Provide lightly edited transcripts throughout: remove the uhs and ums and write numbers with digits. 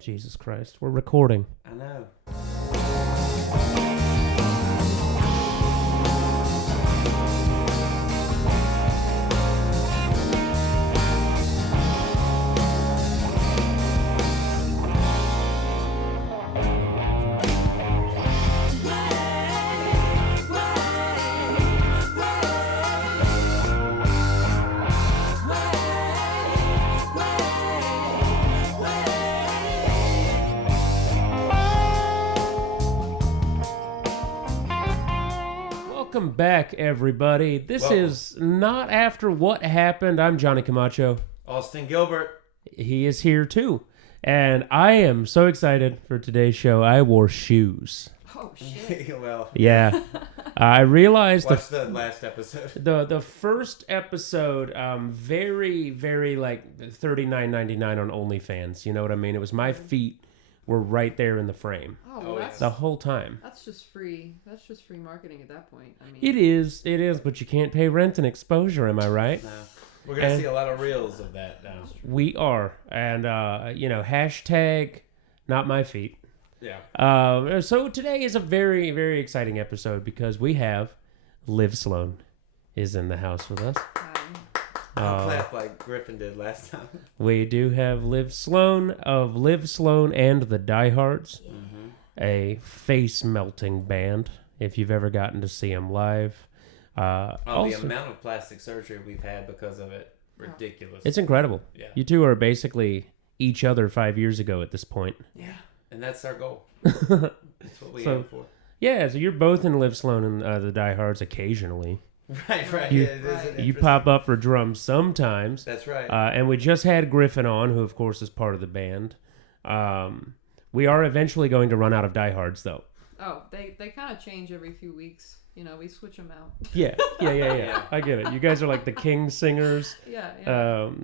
Jesus Christ. We're recording. I know. Welcome back, everybody. This is Not After What Happened. I'm Johnny Camacho. Austin Gilbert. He is here, too. And I am so excited for today's show. I wore shoes. Oh, shit. Well, Yeah. I realized watch the last episode. the first episode, very, very, like, $39.99 on OnlyFans. You know what I mean? It was my feet were right there in the frame. Oh, well, that's, the whole time. that's just free. That's just free marketing at that point. I mean, It is, but you can't pay rent and exposure, am I right? No. We're going to see a lot of reels of that now. We are. And, hashtag not my feet. Yeah. So today is a very, very exciting episode because we have Liv Sloan is in the house with us. I'll clap like Griffin did last time. We do have Liv Sloan of Liv Sloan and the Diehards, a face-melting band, if you've ever gotten to see them live. The amount of plastic surgery we've had because of it, ridiculous. It's incredible. Yeah. You two are basically each other 5 years ago at this point. Yeah, and that's our goal. That's what we aim for. Yeah, so you're both in Liv Sloan and the Diehards occasionally. Right. You, Yeah, it is you pop up for drums sometimes. That's right. And we just had Griffin on, who of course is part of the band. We are eventually going to run out of Diehards, though. Oh, they kind of change every few weeks. You know, we switch them out. Yeah. I get it. You guys are like the King singers. Yeah.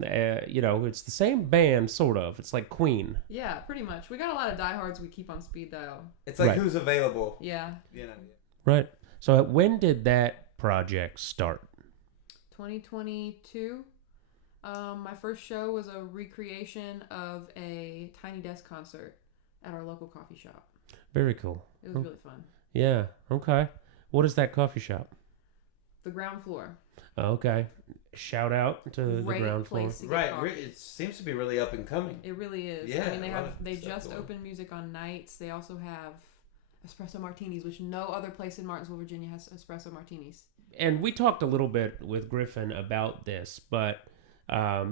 It's the same band, sort of. It's like Queen. Yeah, pretty much. We got a lot of diehards we keep on speed dial. It's like Right. who's available. Yeah. You know. Right. So when did that project start? 2022. My first show was a recreation of a Tiny Desk concert at our local coffee shop. Very cool. It was really fun. Yeah. Okay. What is that coffee shop? The ground floor. Okay. Shout out to the Great ground floor. place to get Right. coffee. It seems to be really up and coming. It really is. Yeah, I mean, a lot of they stuff just going. open music on nights. They also have espresso martinis, which no other place in Martinsville, Virginia has espresso martinis. And we talked a little bit with Griffin about this, but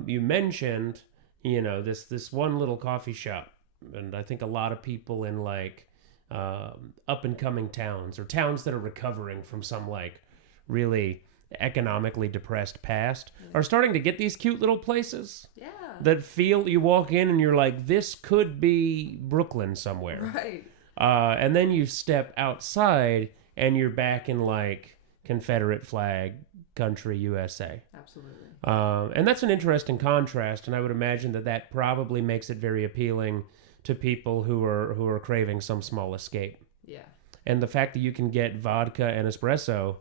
you mentioned, this one little coffee shop, and I think a lot of people in like up and coming towns or towns that are recovering from some like really economically depressed past are starting to get these cute little places. Yeah. That feel you walk in and you're like, this could be Brooklyn somewhere. Right. And then you step outside and you're back in like Confederate flag country USA. Absolutely. And that's an interesting contrast, and I would imagine that probably makes it very appealing to people who are craving some small escape. Yeah. And the fact that you can get vodka and espresso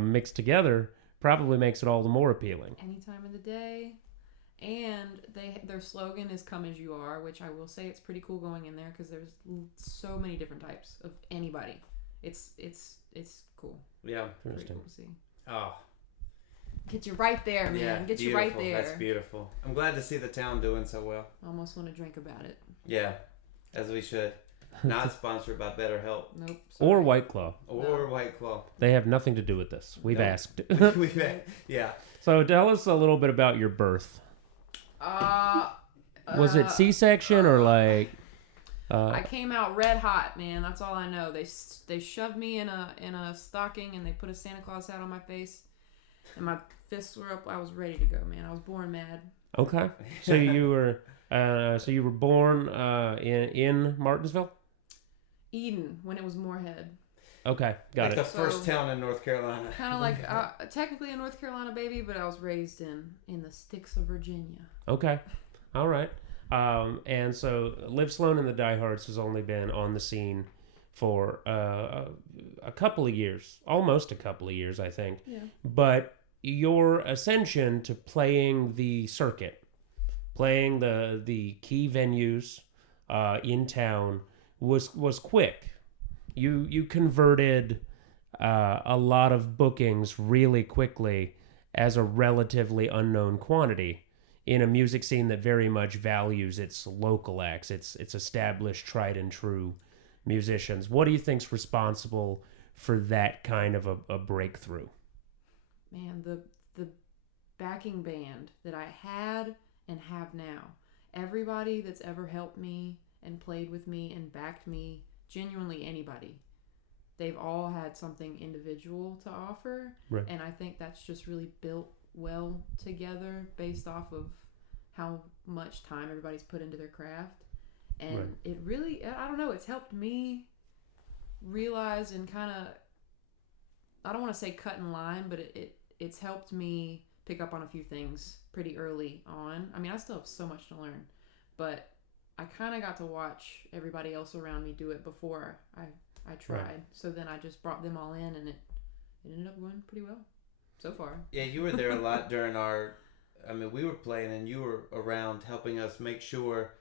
mixed together probably makes it all the more appealing. Any time of the day. And their slogan is "Come as you are," which I will say it's pretty cool going in there because there's so many different types of anybody. It's cool. Yeah. Pretty cool to see. Oh. Get you right there, man. Yeah, Get you right there. That's beautiful. I'm glad to see the town doing so well. Almost want to drink about it. Yeah, as we should. Not sponsored by BetterHelp. Nope. Or White Claw. Or White Claw. They have nothing to do with this. We've Nope. asked. Yeah. So tell us a little bit about your birth. Was it C-section or like... I came out red hot, man. That's all I know. They shoved me in a stocking and they put a Santa Claus hat on my face, and my fists were up. I was ready to go, man. I was born mad. Okay. So you were born in Martinsville? Eden, when it was Moorhead. Okay, got like it. the first town in North Carolina. Kind of like technically a North Carolina baby, but I was raised in the sticks of Virginia. Okay, all right. And so Liv Sloan and the Diehards has only been on the scene for a couple of years, almost a couple of years, I think. Yeah. But your ascension to playing the circuit, playing the key venues, in town was quick. You converted a lot of bookings really quickly as a relatively unknown quantity in a music scene that very much values its local acts, its established, tried and true musicians. What do you think's responsible for that kind of a breakthrough? Man, the backing band that I had and have now. Everybody that's ever helped me and played with me and backed me, genuinely anybody, they've all had something individual to offer. Right. And I think that's just really built well together based off of how much time everybody's put into their craft. And right. It really, I don't know, it's helped me realize and kind of, I don't want to say cut in line, but it's helped me pick up on a few things pretty early on. I mean, I still have so much to learn, but I kind of got to watch everybody else around me do it before I tried. Right. So then I just brought them all in, and it ended up going pretty well so far. Yeah, you were there a lot during we were playing, and you were around helping us make sure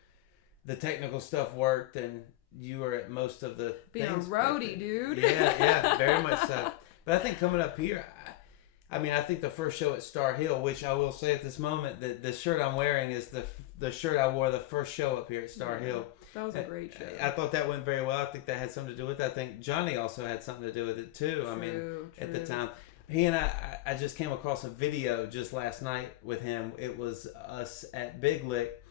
the technical stuff worked, and you were at most of the being things. A roadie, dude. Yeah, very much so. But I think coming up here, I think the first show at Star Hill, which I will say at this moment, that the shirt I'm wearing is the shirt I wore the first show up here at Star Hill. That was a great show. I thought that went very well. I think that had something to do with it. I think Johnny also had something to do with it too. True. At the time. He and I just came across a video just last night with him. It was us at Big Lick,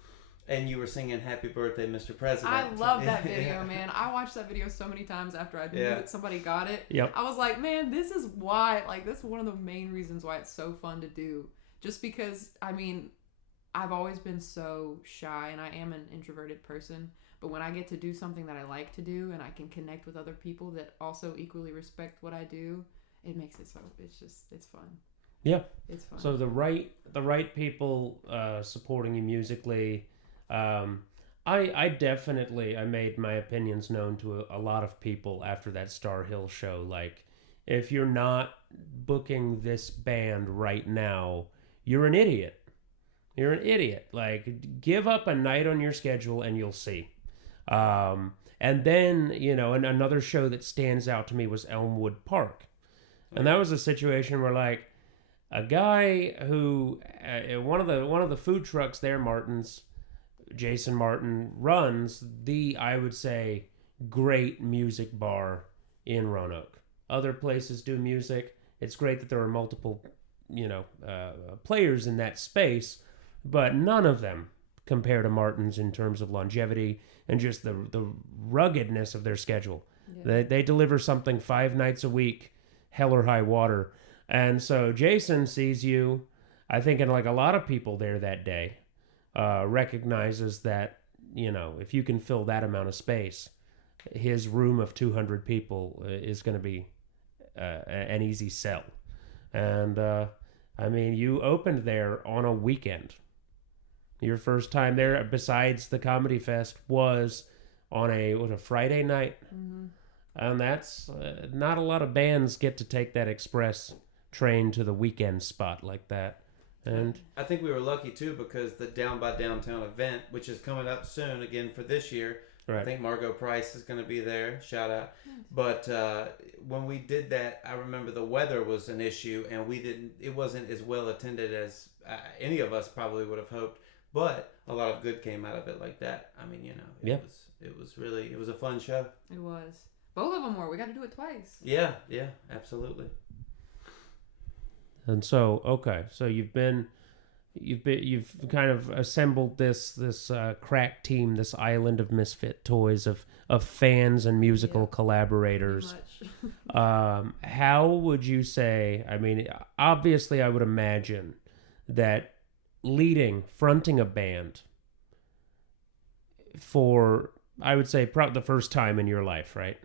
and you were singing "Happy Birthday, Mr. President." I love that video, man. I watched that video so many times after I knew that somebody got it. Yep. I was like, man, this is why. Like, this is one of the main reasons why it's so fun to do. Just because, I've always been so shy, and I am an introverted person. But when I get to do something that I like to do, and I can connect with other people that also equally respect what I do, it makes it so. It's fun. Yeah, it's fun. So the right people supporting you musically. I definitely made my opinions known to a lot of people after that Star Hill show. Like, if you're not booking this band right now, you're an idiot. You're an idiot. Like, give up a night on your schedule and you'll see. And then, and another show that stands out to me was Elmwood Park. And that was a situation where, like, a guy who, one of the food trucks there, Martin's, Jason Martin, runs the, I would say, great music bar in Roanoke. Other places do music. It's great that there are multiple, players in that space, but none of them compare to Martin's in terms of longevity and just the ruggedness of their schedule. Yeah. They deliver something 5 nights a week, hell or high water. And so Jason sees you, I think, and like a lot of people there that day, recognizes that, if you can fill that amount of space, his room of 200 people is going to be an easy sell. And, you opened there on a weekend. Your first time there, besides the Comedy Fest, was on a Friday night. Mm-hmm. And that's not a lot of bands get to take that express train to the weekend spot like that. And I think we were lucky too, because the Down by Downtown event, which is coming up soon again for this year, right. I think Margot Price is going to be there. Shout out. Nice. But when we did that, I remember the weather was an issue, and it wasn't as well attended as any of us probably would have hoped. But a lot of good came out of it like that. It was a fun show. It was. Both of them were. We got to do it twice. Yeah, absolutely. And so, okay, so you've kind of assembled this crack team, this island of misfit toys of fans and musical collaborators. How would you say? Obviously, I would imagine that fronting a band for, I would say, probably the first time in your life, right,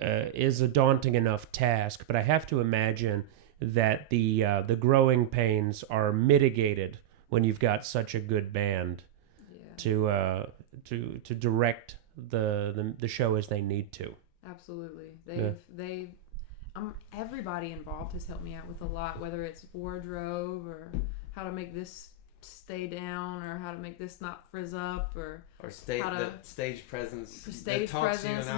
is a daunting enough task. But I have to imagine that the growing pains are mitigated when you've got such a good band to direct the show as they need to. Absolutely. Everybody involved has helped me out with a lot, whether it's wardrobe or how to make this stay down, or how to make this not frizz up, or the stage presence,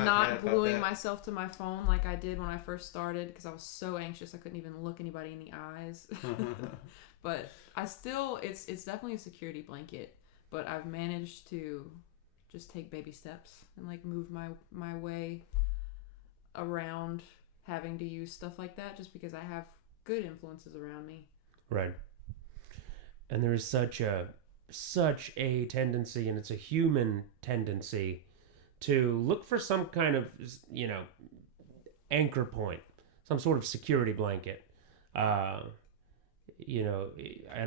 not gluing myself to my phone like I did when I first started, because I was so anxious I couldn't even look anybody in the eyes. But I still, it's definitely a security blanket, but I've managed to just take baby steps and like move my way around having to use stuff like that, just because I have good influences around me. Right. And there is such a tendency, and it's a human tendency, to look for some kind of, anchor point, some sort of security blanket. And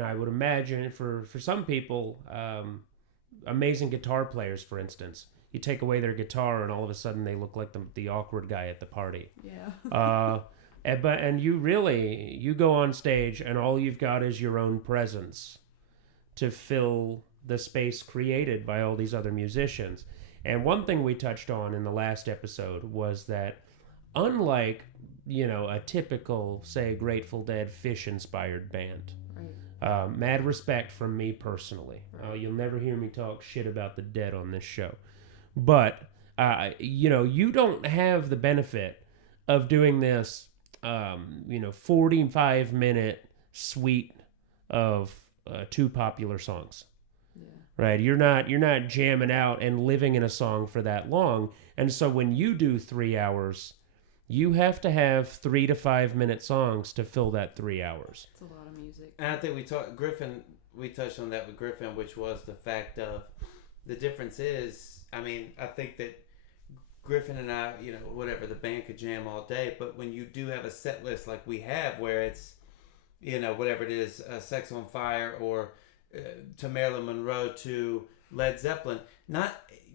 I would imagine for some people, amazing guitar players, for instance, you take away their guitar and all of a sudden they look like the awkward guy at the party. Yeah. And you go on stage and all you've got is your own presence to fill the space created by all these other musicians. And one thing we touched on in the last episode was that unlike, a typical, say, Grateful Dead Fish-inspired band, right. Mad respect from me personally. You'll never hear me talk shit about the Dead on this show. But, you don't have the benefit of doing this 45-minute suite of 2 popular songs. Yeah. Right? You're not jamming out and living in a song for that long. And so when you do 3 hours, you have to have 3 to 5 minute songs to fill that 3 hours. It's a lot of music. And I think we touched on that with Griffin, which was the fact of the difference is, I think that Griffin and I, the band could jam all day, but when you do have a set list like we have, where it's, whatever it is, Sex on Fire or to Marilyn Monroe to Led Zeppelin,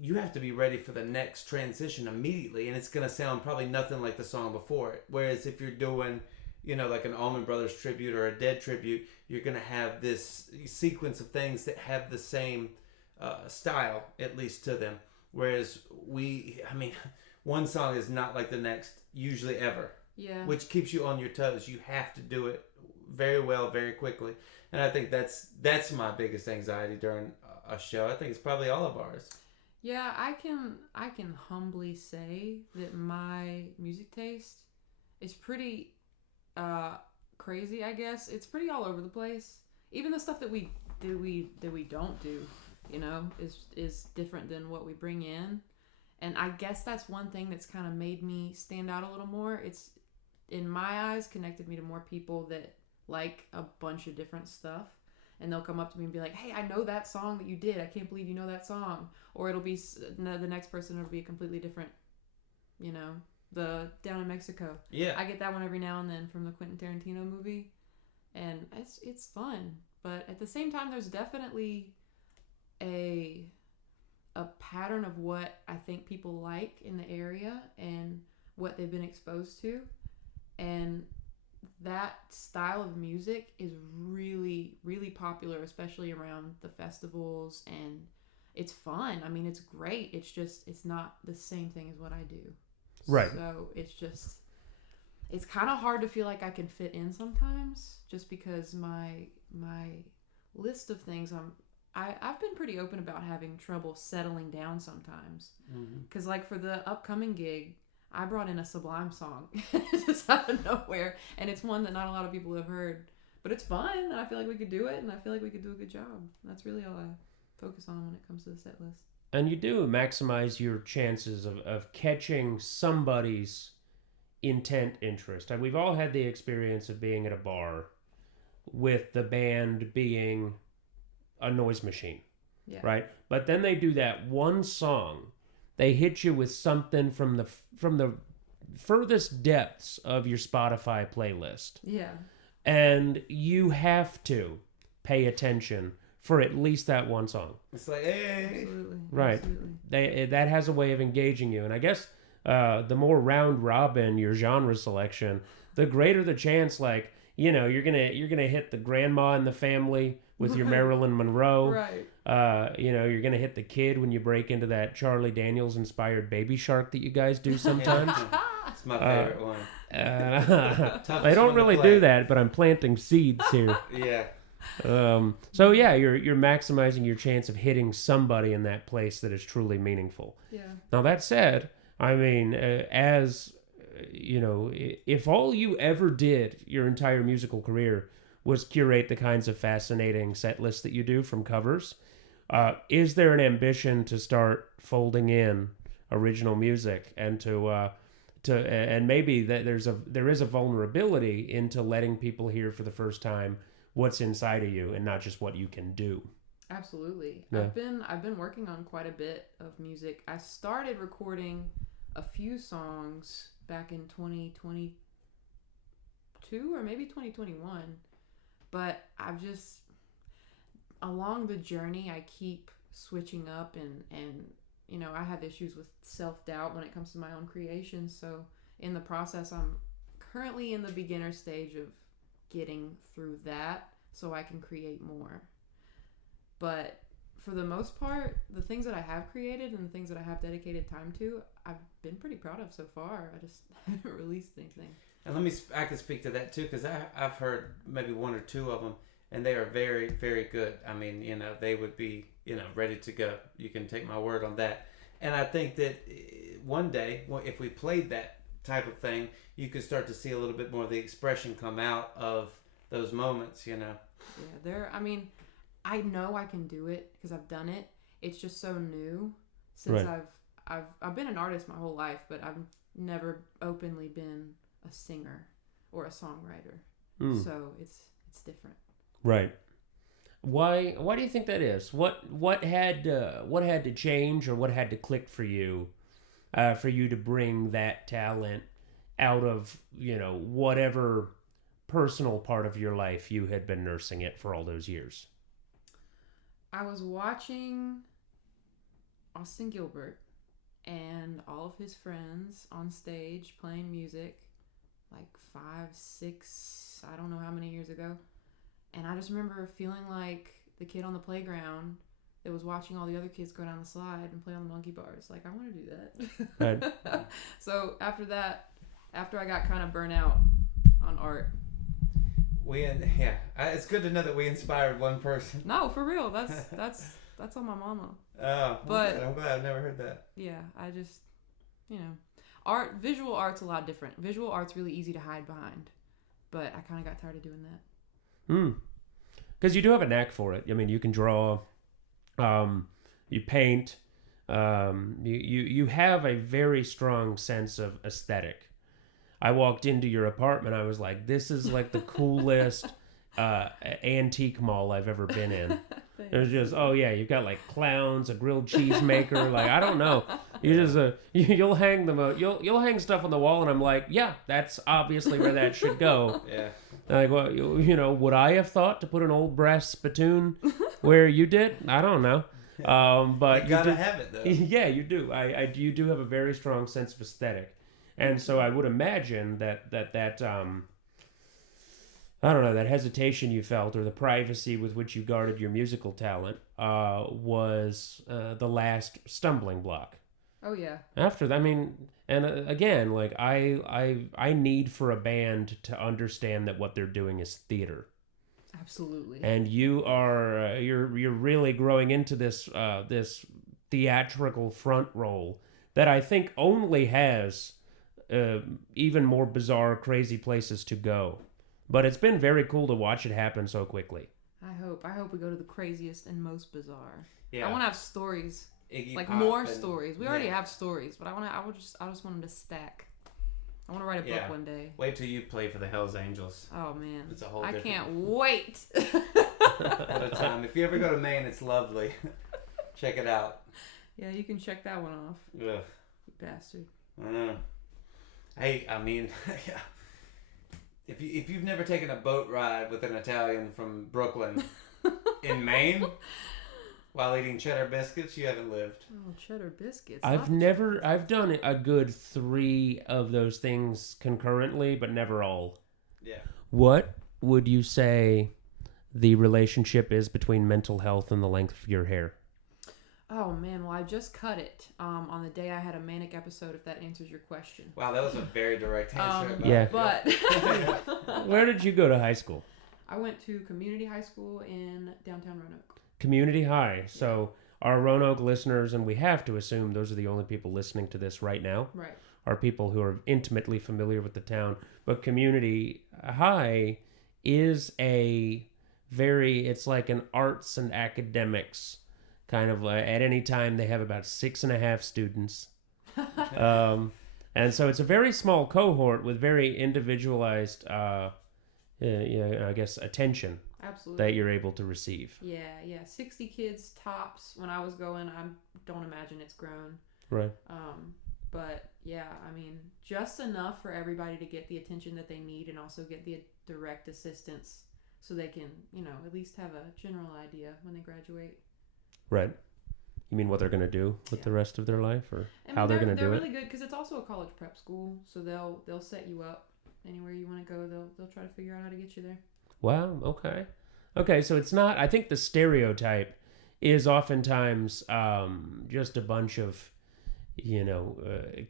you have to be ready for the next transition immediately, and it's going to sound probably nothing like the song before it. Whereas if you're doing, like an Allman Brothers tribute or a Dead tribute, you're going to have this sequence of things that have the same style, at least to them. Whereas one song is not like the next, usually ever. Yeah. Which keeps you on your toes. You have to do it very well, very quickly. And I think that's my biggest anxiety during a show. I think it's probably all of ours. Yeah, I can humbly say that my music taste is pretty crazy, I guess. It's pretty all over the place. Even the stuff that we don't do, is different than what we bring in. And I guess that's one thing that's kind of made me stand out a little more. It's, in my eyes, connected me to more people that like a bunch of different stuff. And they'll come up to me and be like, hey, I know that song that you did. I can't believe you know that song. Or it'll be, the next person will be a completely different, the Down in Mexico. Yeah. I get that one every now and then from the Quentin Tarantino movie. And it's fun. But at the same time, there's definitely a pattern of what I think people like in the area and what they've been exposed to. And that style of music is really, really popular, especially around the festivals, and it's fun. It's great. It's not the same thing as what I do. Right. So it's kind of hard to feel like I can fit in sometimes, just because my list of things, I've been pretty open about having trouble settling down sometimes. Because like for the upcoming gig, I brought in a Sublime song just out of nowhere, and it's one that not a lot of people have heard, but it's fun, and I feel like we could do it, and I feel like we could do a good job. That's really all I focus on when it comes to the set list. And you do maximize your chances of catching somebody's intent interest. And we've all had the experience of being at a bar with the band being a noise machine, right? But then they do that one song. They hit you with something from the furthest depths of your Spotify playlist. Yeah. And you have to pay attention for at least that one song. It's like, hey. Absolutely. Right. Absolutely. That has a way of engaging you. And I guess the more round robin your genre selection, the greater the chance, you're gonna hit the grandma in the family with your Marilyn Monroe. Right. You're gonna hit the kid when you break into that Charlie Daniels inspired Baby Shark that you guys do sometimes. It's my favorite one. I don't really do that, but I'm planting seeds here. Yeah. So yeah, you're maximizing your chance of hitting somebody in that place that is truly meaningful. Yeah. Now that said, I mean, as you know, if all you ever did your entire musical career was curate the kinds of fascinating set lists that you do from covers, is there an ambition to start folding in original music and and maybe that there is a vulnerability into letting people hear for the first time what's inside of you and not just what you can do? Absolutely. Yeah. I've been working on quite a bit of music. I started recording a few songs back in 2022 or maybe 2021, but I've just along the journey I keep switching up and you know, I have issues with self-doubt when it comes to my own creation, so in the process I'm currently in the beginner stage of getting through that so I can create more. But for the most part, the things that I have created and the things that I have dedicated time to, I've been pretty proud of so far. I just haven't released anything. And I can speak to that too, because I've heard maybe one or two of them, and they are very, very good. I mean, you know, they would be, you know, ready to go. You can take my word on that. And I think that one day, if we played that type of thing, you could start to see a little bit more of the expression come out of those moments, you know. Yeah, I mean, I know I can do it because I've done it. It's just so new since Right. I've been an artist my whole life, but I've never openly been a singer or a songwriter. So it's different. Right. Why do you think that is? What had to change or what had to click for you to bring that talent out of, you know, whatever personal part of your life you had been nursing it for all those years? I was watching Austin Gilbert and all of his friends on stage playing music like 5, 6, I don't know how many years ago. And I just remember feeling like the kid on the playground that was watching all the other kids go down the slide and play on the monkey bars. Like, I want to do that. Right. So after I got kind of burnt out on art. It's good to know that we inspired one person. No, for real. That's on my mama. Oh, but I'm glad I've never heard that. Yeah, I just, you know, visual art's a lot different. Visual art's really easy to hide behind, but I kind of got tired of doing that. Because you do have a knack for it. I mean, you can draw, you paint, you have a very strong sense of aesthetic. I walked into your apartment, I was like, this is like the coolest antique mall I've ever been in. It was just, oh yeah, you've got like clowns, a grilled cheese maker, like I don't know. You just you'll hang them, you'll hang stuff on the wall, and I'm like, yeah, that's obviously where that should go. Yeah. Like, well, you know, would I have thought to put an old brass spittoon where you did? I don't know. But you gotta have it though. Yeah, you do. You do have a very strong sense of aesthetic, and so I would imagine that I don't know, that hesitation you felt or the privacy with which you guarded your musical talent was the last stumbling block. Oh yeah. After that, I mean, and again, like I need for a band to understand that what they're doing is theater. Absolutely. And you are you're really growing into this this theatrical front role that I think only has even more bizarre, crazy places to go. But it's been very cool to watch it happen so quickly. I hope we go to the craziest and most bizarre. Yeah. I want to have stories. Iggy like Pop more stories. We already yeah. have stories, but I just want them to stack. I want to write a book one day. Wait till you play for the Hells Angels. Oh man, it's a whole. I can't wait. What a time! If you ever go to Maine, it's lovely. Check it out. Yeah, you can check that one off. Ugh. You bastard. Hey, I mean, if you've never taken a boat ride with an Italian from Brooklyn in Maine while eating cheddar biscuits, you haven't lived. Oh, cheddar biscuits. I've done a good 3 of those things concurrently, but never all. Yeah. What would you say the relationship is between mental health and the length of your hair? Oh man, well I just cut it on the day I had a manic episode, if that answers your question. Wow, that was a very direct answer. Yeah. But Where did you go to high school? I went to community high school in downtown Roanoke. Community high. So our Roanoke listeners, and we have to assume those are the only people listening to this right now, Right. are people who are intimately familiar with the town. But community high is it's like an arts and academics kind of, at any time they have about 6.5 students. And so it's a very small cohort with very individualized, I guess, attention. Absolutely. That you're able to receive. Yeah. 60 kids tops. When I was going, I don't imagine it's grown. Right. But yeah, I mean, just enough for everybody to get the attention that they need and also get the direct assistance so they can, at least have a general idea when they graduate. Right. You mean what they're going to do with the rest of their life, or how they're going to do it? They're really good because it's also a college prep school, so they'll set you up anywhere you want to go. They'll try to figure out how to get you there. Wow. Okay. So it's not. I think the stereotype is oftentimes just a bunch of,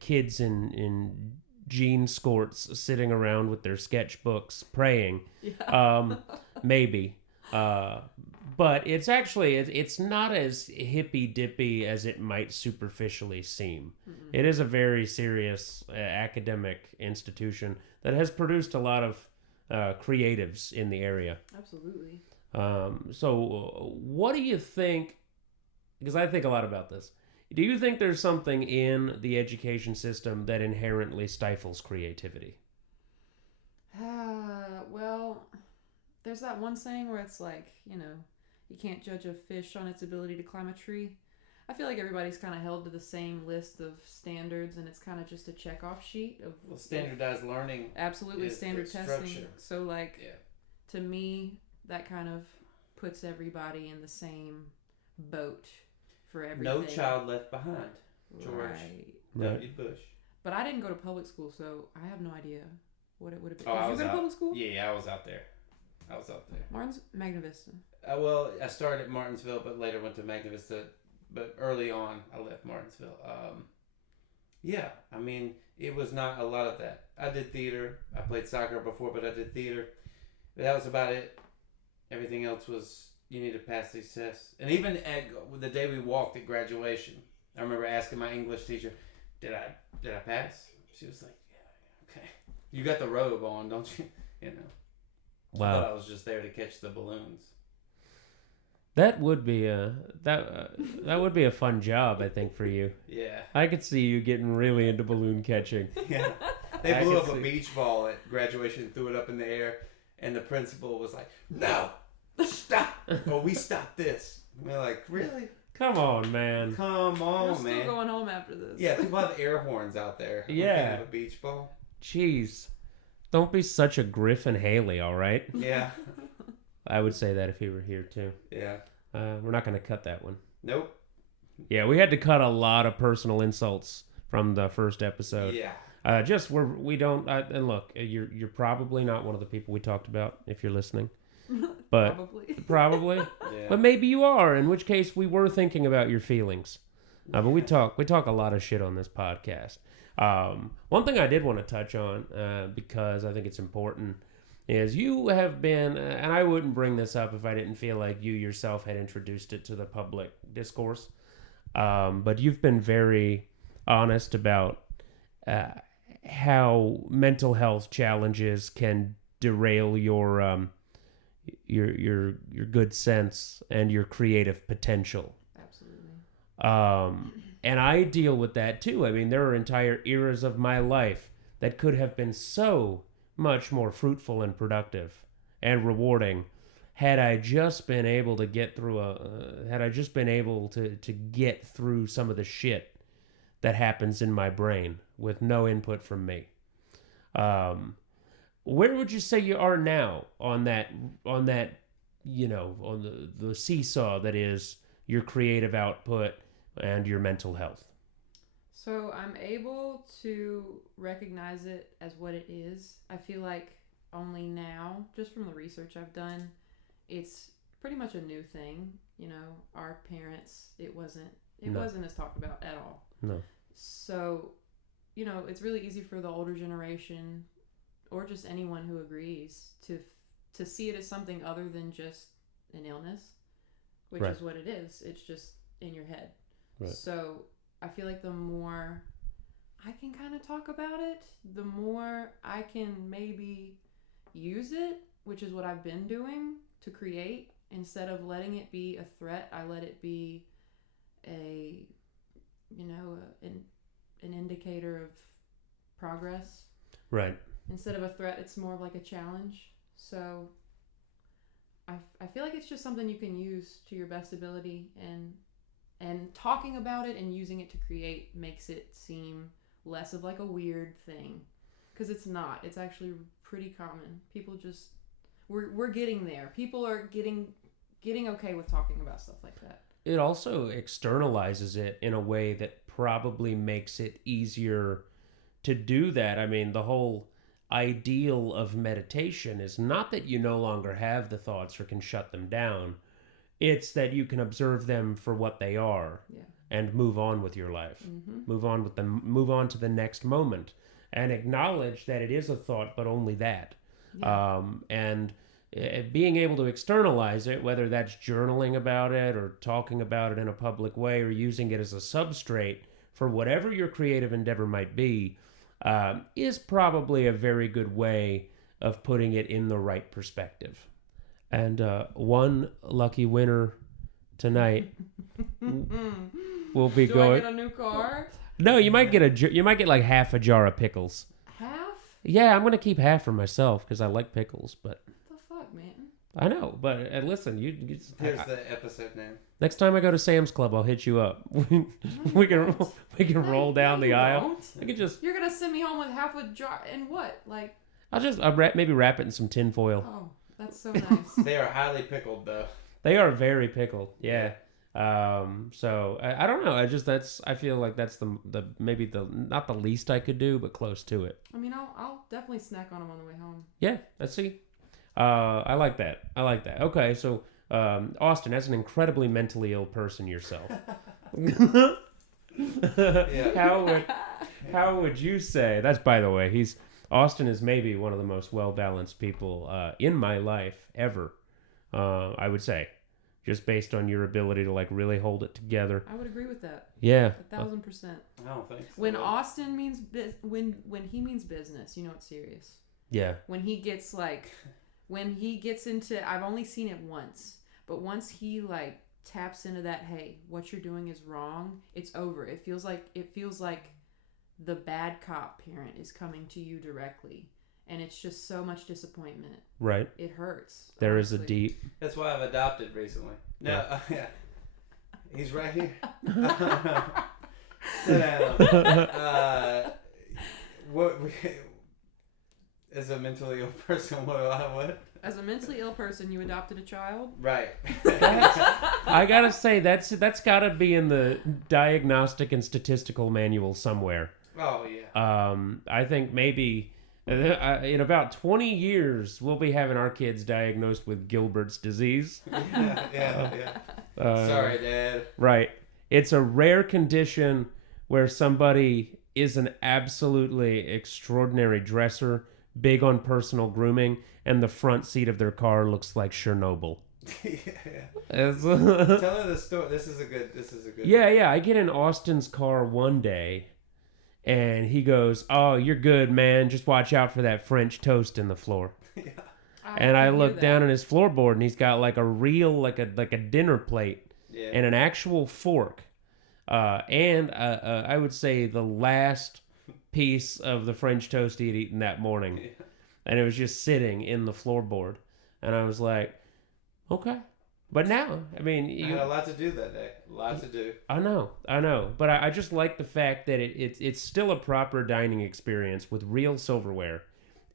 kids in jean skirts sitting around with their sketchbooks praying. Yeah. Maybe. But it's actually, it's not as hippy-dippy as it might superficially seem. Mm-hmm. It is a very serious academic institution that has produced a lot of creatives in the area. Absolutely. So what do you think, because I think a lot about this, do you think there's something in the education system that inherently stifles creativity? Well, there's that one saying where it's like, you can't judge a fish on its ability to climb a tree. I feel like everybody's kind of held to the same list of standards, and it's kind of just a check-off sheet of standardized learning. Absolutely, standard testing. So, to me, that kind of puts everybody in the same boat for everything. No child left behind. George W. Bush. But I didn't go to public school, so I have no idea what it would have been. Did you go to public school? Yeah, I was out there. Martin's Magna Vista. Well, I started at Martinsville, but later went to Magna Vista. But early on, I left Martinsville. I mean, it was not a lot of that. I did theater. I played soccer before, but I did theater. But that was about it. Everything else was, you need to pass these tests. And even at the day we walked at graduation, I remember asking my English teacher, did I pass? She was like, yeah, okay. You got the robe on, don't you? Wow. I thought I was just there to catch the balloons. That would be that would be a fun job, I think, for you. Yeah. I could see you getting really into balloon catching. Yeah. They blew up a beach ball at graduation, threw it up in the air, and the principal was like, "No, stop!" Well, we stopped this. And we're like, "Really? Come on, man. Come on, We're still going home after this." Yeah, people have air horns out there. Yeah. A beach ball. Jeez. Don't be such a Griffin Haley, all right? Yeah. I would say that if he were here, too. Yeah. We're not going to cut that one. Nope. Yeah, we had to cut a lot of personal insults from the first episode. Yeah. We don't, and look, you're probably not one of the people we talked about if you're listening. But Probably. Yeah. But maybe you are, in which case we were thinking about your feelings. But we talk a lot of shit on this podcast. One thing I did want to touch on, because I think it's important, is you have been, and I wouldn't bring this up if I didn't feel like you yourself had introduced it to the public discourse, but you've been very honest about how mental health challenges can derail your good sense and your creative potential. Absolutely. And I deal with that too. I mean, there are entire eras of my life that could have been so much more fruitful and productive and rewarding had I just been able to get through to get through some of the shit that happens in my brain with no input from me. Where would you say you are now on that, on the seesaw that is your creative output and your mental health? So I'm able to recognize it as what it is. I feel like only now, just from the research I've done, it's pretty much a new thing. Our parents, it wasn't as talked about at all. No. So, it's really easy for the older generation or just anyone who agrees to to see it as something other than just an illness, which Right. is what it is. It's just in your head. Right. So I feel like the more I can kind of talk about it, the more I can maybe use it, which is what I've been doing to create. Instead of letting it be a threat, I let it be an indicator of progress. Right. Instead of a threat, it's more of like a challenge. So I feel like it's just something you can use to your best ability, and talking about it and using it to create makes it seem less of like a weird thing, because it's not. It's actually pretty common. People just we're getting there. People are getting okay with talking about stuff like that. It also externalizes it in a way that probably makes it easier to do that. I mean, the whole ideal of meditation is not that you no longer have the thoughts or can shut them down. It's that you can observe them for what they are, and move on with your life. Mm-hmm. Move on with them. Move on to the next moment, and acknowledge that it is a thought, but only that. Yeah. And being able to externalize it, whether that's journaling about it or talking about it in a public way or using it as a substrate for whatever your creative endeavor might be, is probably a very good way of putting it in the right perspective. And one lucky winner tonight will be Do going. I get a new car? No, you might get like half a jar of pickles. Half? Yeah, I'm gonna keep half for myself because I like pickles. But What the fuck, man? I know. But listen, Here's the episode name. next time I go to Sam's Club, I'll hit you up. we can roll down the aisle. Won't. I can just. You're gonna send me home with half a jar and what? Like? I'll maybe wrap it in some tin foil. Oh, that's so nice. They are highly pickled, though. They are very pickled. Yeah. So I don't know. I feel like that's the maybe the not the least I could do, but close to it. I mean, I'll definitely snack on them on the way home. Yeah. Let's see. I like that. Okay. So, Austin, as an incredibly mentally ill person yourself, Yeah. how would you say? That's, by the way, Austin is maybe one of the most well-balanced people in my life ever. I would say, just based on your ability to like really hold it together. I would agree with that. Yeah. 1,000%. I don't think so. When Austin means when he means business, you know it's serious. Yeah. When he gets into, I've only seen it once, but once he like taps into that, hey, what you're doing is wrong, it's over. It feels like the bad cop parent is coming to you directly, and it's just so much disappointment. Right. It hurts. There honestly. is a deep. That's why I've adopted recently. No, yeah. He's right here. Sit down. As a mentally ill person, what? As a mentally ill person, you adopted a child? Right. I gotta say that's gotta be in the diagnostic and statistical manual somewhere. Oh yeah. I think maybe in about 20 years we'll be having our kids diagnosed with Gilbert's disease. Yeah. Sorry, Dad. Right. It's a rare condition where somebody is an absolutely extraordinary dresser, big on personal grooming, and the front seat of their car looks like Chernobyl. Tell her the story. This is a good. Yeah. I get in Austin's car one day, and he goes, "Oh, you're good, man. Just watch out for that French toast in the floor." Yeah. And I look down on his floorboard, and he's got like a real, like a dinner plate, and an actual fork, and I would say the last piece of the French toast he had eaten that morning, and it was just sitting in the floorboard, and I was like, okay. But now, I mean, I had a lot to do that day. Lots to do. I know, but I just like the fact that it's still a proper dining experience with real silverware,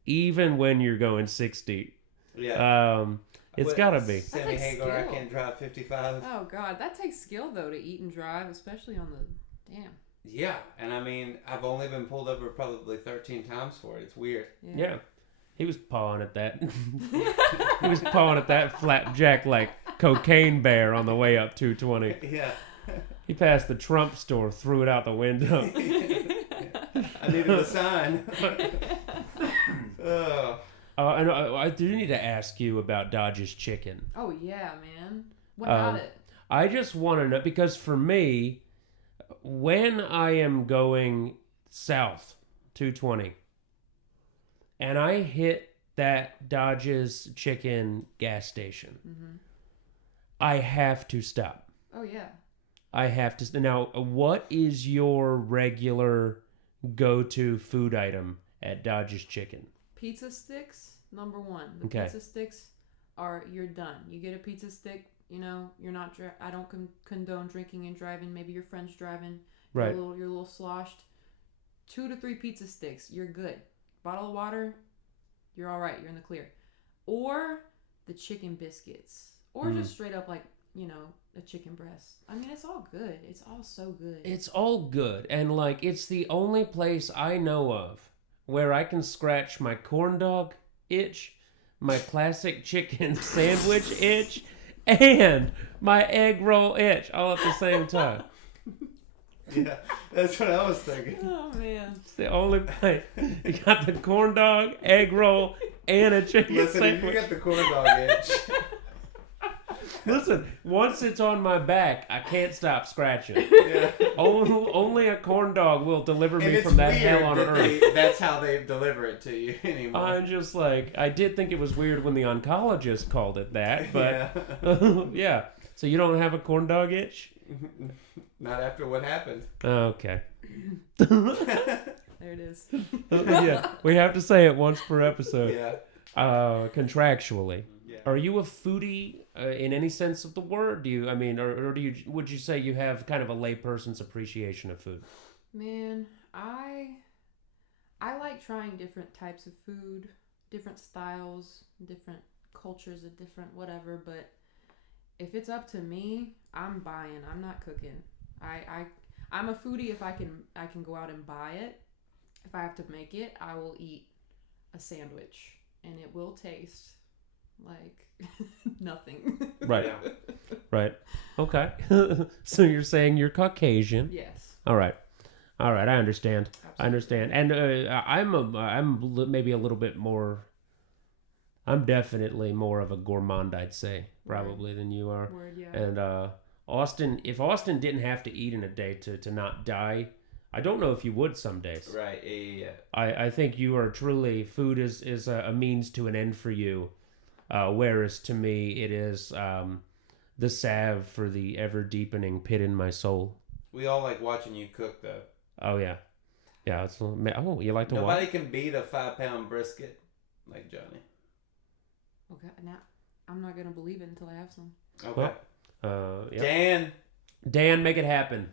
even when you're going 60. Yeah. It's gotta be. Sammy Hagar, I can't drive 55. Oh God, that takes skill though to eat and drive, especially on the damn. Yeah, and I mean, I've only been pulled over probably 13 times for it. It's weird. Yeah. He was pawing at that. He was pawing at that flapjack like cocaine bear on the way up 220. Yeah. He passed the Trump store, threw it out the window. I needed a sign. Oh. And I do need to ask you about Dodge's chicken. Oh yeah, man. What about it? I just want to know, because for me, when I am going south 220 and I hit that Dodge's chicken gas station, I have to stop. Oh yeah. I have to. Now, what is your regular go-to food item at Dodge's Chicken? Pizza sticks, number one. The pizza sticks you're done. You get a pizza stick, you're not, I don't condone drinking and driving. Maybe your friend's driving. Right. You're a little sloshed. 2 to 3 pizza sticks, you're good. Bottle of water, you're all right. You're in the clear. Or the chicken biscuits. Or just straight up like, a chicken breast. I mean, it's all good. It's all so good. It's all good. And, like, it's the only place I know of where I can scratch my corn dog itch, my classic chicken sandwich itch, and my egg roll itch all at the same time. Yeah, that's what I was thinking. Oh, man. It's the only place. You got the corn dog, egg roll, and a chicken sandwich. If you got the corn dog itch. Listen, once it's on my back, I can't stop scratching. Yeah. Only a corn dog will deliver me from that hell on earth. That's how they deliver it to you anymore. I'm just like, I did think it was weird when the oncologist called it that, but yeah. So you don't have a corn dog itch? Not after what happened. Okay. There it is. Yeah, we have to say it once per episode. Yeah. Contractually. Yeah. Are you a foodie in any sense of the word? Do you? I mean, or do you? Would you say you have kind of a layperson's appreciation of food? Man, I like trying different types of food, different styles, different cultures, a different whatever. But if it's up to me, I'm buying. I'm not cooking. I'm a foodie if I can go out and buy it. If I have to make it, I will eat a sandwich, and it will taste like nothing. Right. Yeah. Right. Okay. So you're saying you're Caucasian? Yes. All right. I understand. Absolutely. I understand. And I'm maybe a little bit more. I'm definitely more of a gourmand, I'd say, probably than you are. Word, yeah. And Austin, if Austin didn't have to eat in a day to not die, I don't know if you would some days. Right. Yeah. I think you are truly, food is a means to an end for you. Whereas to me, it is the salve for the ever-deepening pit in my soul. We all like watching you cook, though. Oh, yeah. Yeah, you like to watch? Nobody can beat a 5-pound brisket like Johnny. Okay, now I'm not gonna believe it until I have some. Okay. Well, yeah. Dan, make it happen.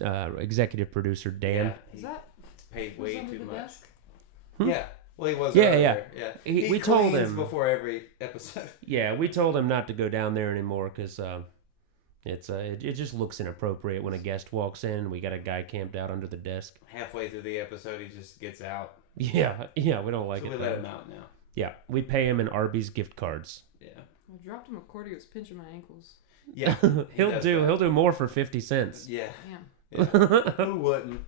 Executive producer Dan. Yeah, Is that paid way too much. Desk? Yeah. Well, he was. Yeah, earlier. Yeah. We told him before every episode. Yeah, we told him not to go down there anymore because it just looks inappropriate when a guest walks in. We got a guy camped out under the desk. Halfway through the episode, he just gets out. Yeah, we don't like so it. We let him out now. Yeah, we pay him in Arby's gift cards. Yeah. I dropped him a quarter. He was pinching my ankles. Yeah. He'll do more for 50 cents. Yeah. Damn. Yeah. Who wouldn't?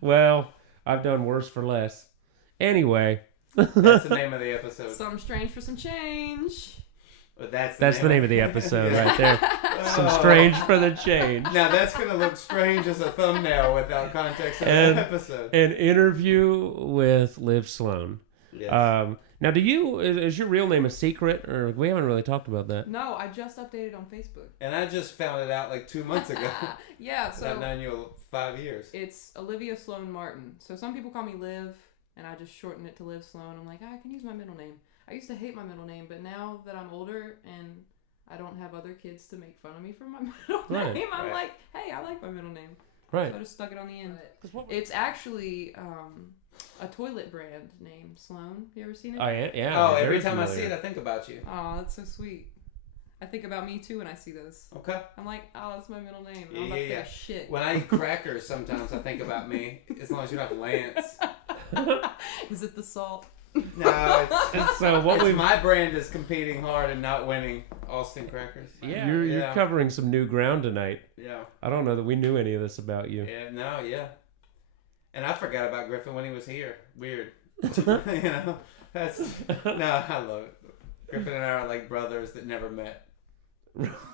Well, I've done worse for less. Anyway. That's the name of the episode. Something strange for some change. But that's the name of the episode right there. Some strange for the change. Now that's gonna look strange as a thumbnail without context of the episode. An interview with Liv Sloan. Yes. Now, is your real name a secret, or we haven't really talked about that? No, I just updated on Facebook. And I just found it out like 2 months ago. Yeah, so I've known you 5 years. It's Olivia Sloan Martin. So some people call me Liv, and I just shorten it to Liv Sloan. I'm like, I can use my middle name. I used to hate my middle name, but now that I'm older and I don't have other kids to make fun of me for my middle name, I'm like, hey, I like my middle name. Right. So I just stuck it on the end. It's actually a toilet brand named Sloan. You ever seen it? Oh, yeah. Oh, every time I see it, I think about you. Oh, that's so sweet. I think about me too when I see those. Okay. I'm like, oh, that's my middle name. Yeah, I'm about to get shit. When I eat crackers, sometimes I think about me, as long as you don't have Lance. Is it the salt? No, so my brand is competing hard and not winning. Austin Crackers. Yeah, you're covering some new ground tonight. Yeah. I don't know that we knew any of this about you. Yeah, no, yeah. And I forgot about Griffin when he was here. Weird. That's no, I love it. Griffin and I are like brothers that never met.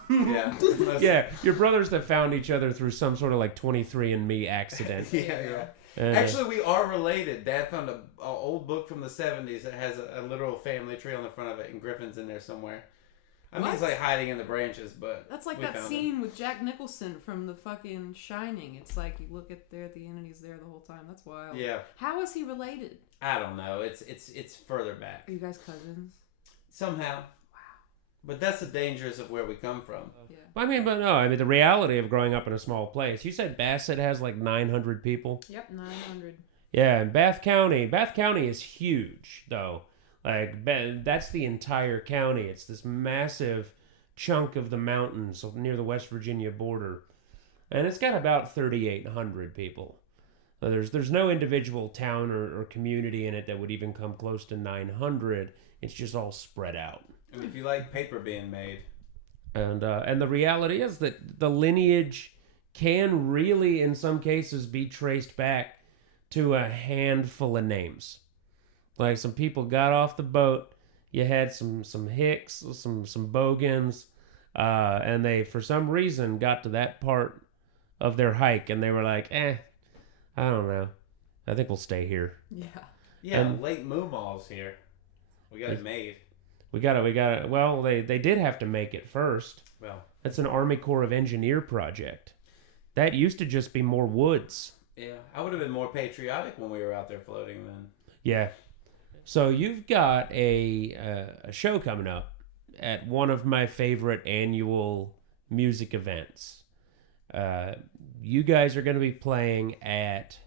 Yeah. Yeah, your brothers that found each other through some sort of like 23andMe accident. Yeah. Actually, we are related. Dad found an old book from the 70s that has a literal family tree on the front of it, and Griffin's in there somewhere. I mean, he's like hiding in the branches, but that's like that scene with Jack Nicholson from the fucking Shining. It's like you look at there at the end and he's there the whole time. That's wild. Yeah. How is he related? I don't know. It's further back. Are you guys cousins? Somehow. Wow. But that's the dangers of where we come from. Yeah. I mean, the reality of growing up in a small place. You said Bassett has like 900 people. Yep, 900. Yeah, and Bath County is huge, though. Like, that's the entire county. It's this massive chunk of the mountains near the West Virginia border. And it's got about 3,800 people. There's no individual town or community in it that would even come close to 900. It's just all spread out. And if you like paper being made. And the reality is that the lineage can really, in some cases, be traced back to a handful of names. Like, some people got off the boat. You had some Hicks, some Bogans, and they, for some reason, got to that part of their hike, and they were like, I don't know. I think we'll stay here. Yeah. Yeah, and late Moomall's here. We got it made. We got it. Well, they did have to make it first. Well. That's an Army Corps of Engineer project. That used to just be more woods. Yeah, I would have been more patriotic when we were out there floating then. Yeah. So you've got a show coming up at one of my favorite annual music events. You guys are going to be playing at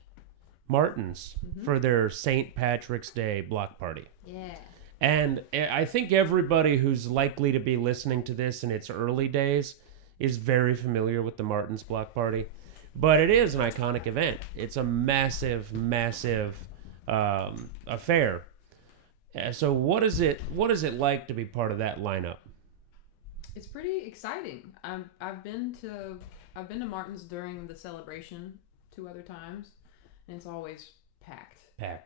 Martin's for their St. Patrick's Day block party. Yeah. And I think everybody who's likely to be listening to this in its early days is very familiar with the Martin's block party. But it is an iconic event. It's a massive, massive affair. So what is it like to be part of that lineup? It's pretty exciting. I've been to Martin's during the celebration 2 other times, and it's always packed.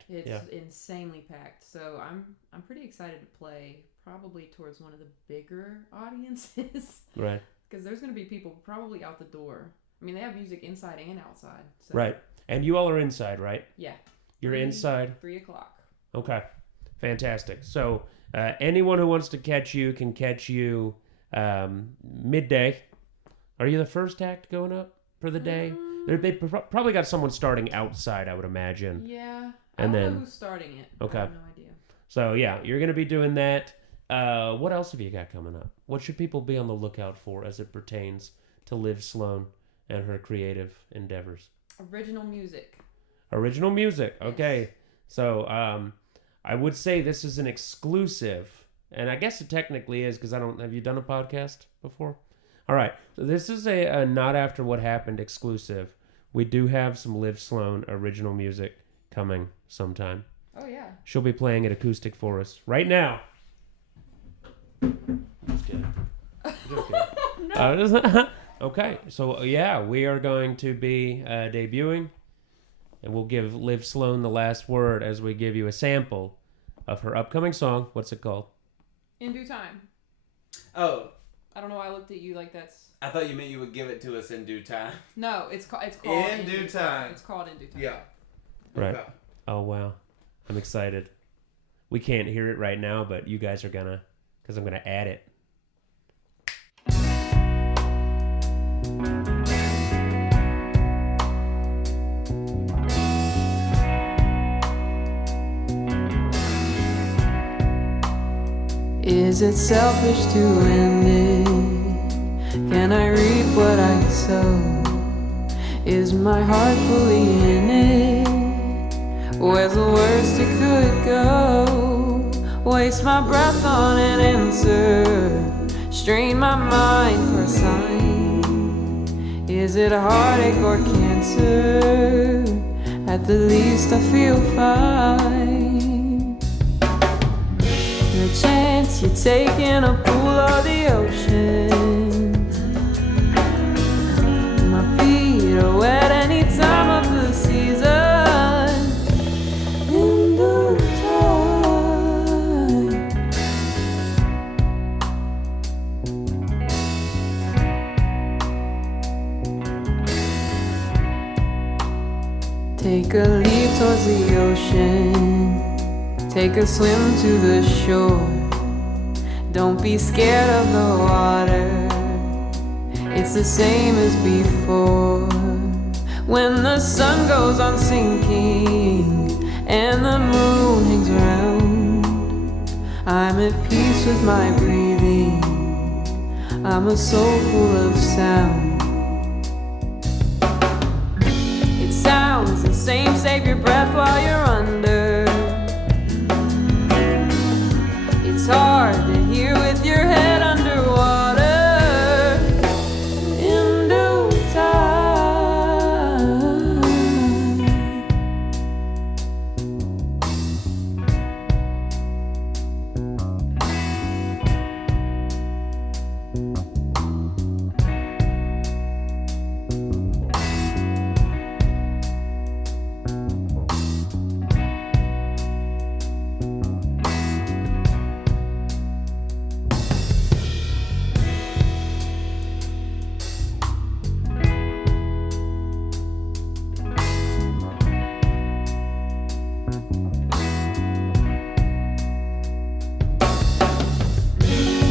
It's insanely packed. So I'm pretty excited to play probably towards one of the bigger audiences. Right. Because there's going to be people probably out the door. I mean, they have music inside and outside. So. Right. And you all are inside, right? Yeah. You're inside? 3 o'clock. Okay. Fantastic. So anyone who wants to catch you can catch you midday. Are you the first act going up for the day? They probably got someone starting outside, I would imagine. Yeah. And I don't know who's starting it. Okay. I have no idea. So, yeah, you're going to be doing that. What else have you got coming up? What should people be on the lookout for as it pertains to Liv Sloan and her creative endeavors? Original music. Okay. Yes. So, I would say this is an exclusive, and I guess it technically is because have you done a podcast before? All right. So this is a Not After What Happened exclusive. We do have some Liv Sloan original music coming sometime. Oh, yeah. She'll be playing it acoustic for us right now. Just kidding. No. Okay. So, yeah, we are going to be debuting, and we'll give Liv Sloan the last word as we give you a sample of her upcoming song. What's it called? In Due Time. Oh. I don't know why I looked at you like that's... I thought you meant you would give it to us in due time. No, it's called In Due Time. It's called In Due Time. Yeah. Right. Okay. Oh, wow. I'm excited. We can't hear it right now, but you guys are gonna, because I'm gonna add it. Is it selfish to end it? Can I reap what I sow? Is my heart fully in it? Where's the worst it could go? Waste my breath on an answer, strain my mind for a sign. Is it a heartache or cancer? At the least I feel fine. The chance you take in a pool or the ocean. My feet are wet any time of the season. In the Take a leap towards the ocean. Take a swim to the shore. Don't be scared of the water. It's the same as before. When the sun goes on sinking and the moon hangs around, I'm at peace with my breathing. I'm a soul full of sound. It sounds the same, save your breath while you're under. It's hard to hear with your head underwater. In due time.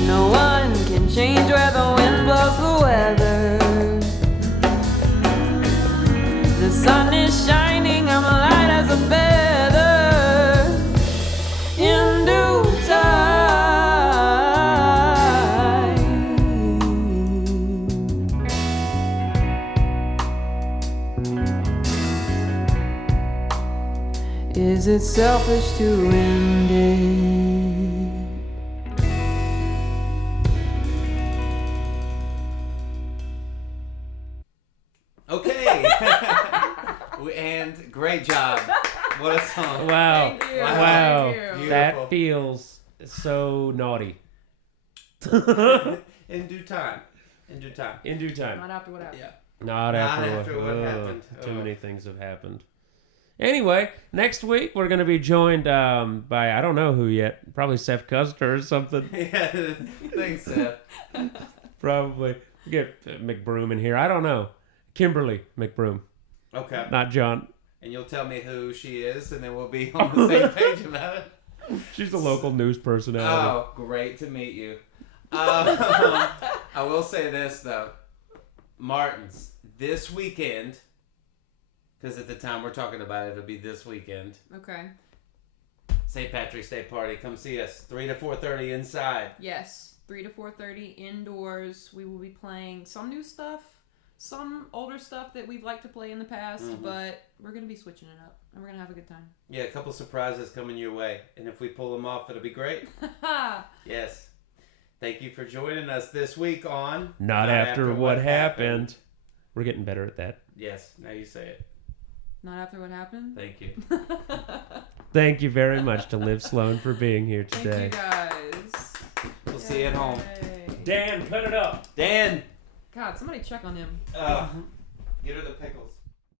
No one can change where the wind blows the weather. The sun is shining, I'm light as a feather. In due time. Is it selfish to end it? Okay. And great job. What a song. Wow. Thank you. Wow. Thank you. Beautiful. That feels so naughty. In due time. In due time. In due time. Not after what happened. Yeah. Not after what happened. Too Oh. many things have happened. Anyway, next week we're going to be joined by, I don't know who yet, probably Seth Custer or something. Yeah. Thanks, Seth. Probably. We get McBroom in here. I don't know. Kimberly McBroom, Okay. not John. And you'll tell me who she is, and then we'll be on the same page about it. She's a local news personality. Oh, great to meet you. I will say this, though. Martin's, this weekend, because at the time we're talking about it, it'll be this weekend. Okay. St. Patrick's Day party. Come see us. 3 to 4:30 inside. Yes. 3 to 4:30 indoors. We will be playing some new stuff, some older stuff that we've liked to play in the past, but we're going to be switching it up, and we're going to have a good time. Yeah, a couple surprises coming your way. And if we pull them off, it'll be great. Yes. Thank you for joining us this week on Not after what happened. We're getting better at that. Yes, now you say it. Not after what happened? Thank you. Thank you very much to Liv Sloan for being here Thank today. you guys. We'll see you at home. Yay. Dan, cut it up. Dan! God, somebody check on him. Get her the pickles.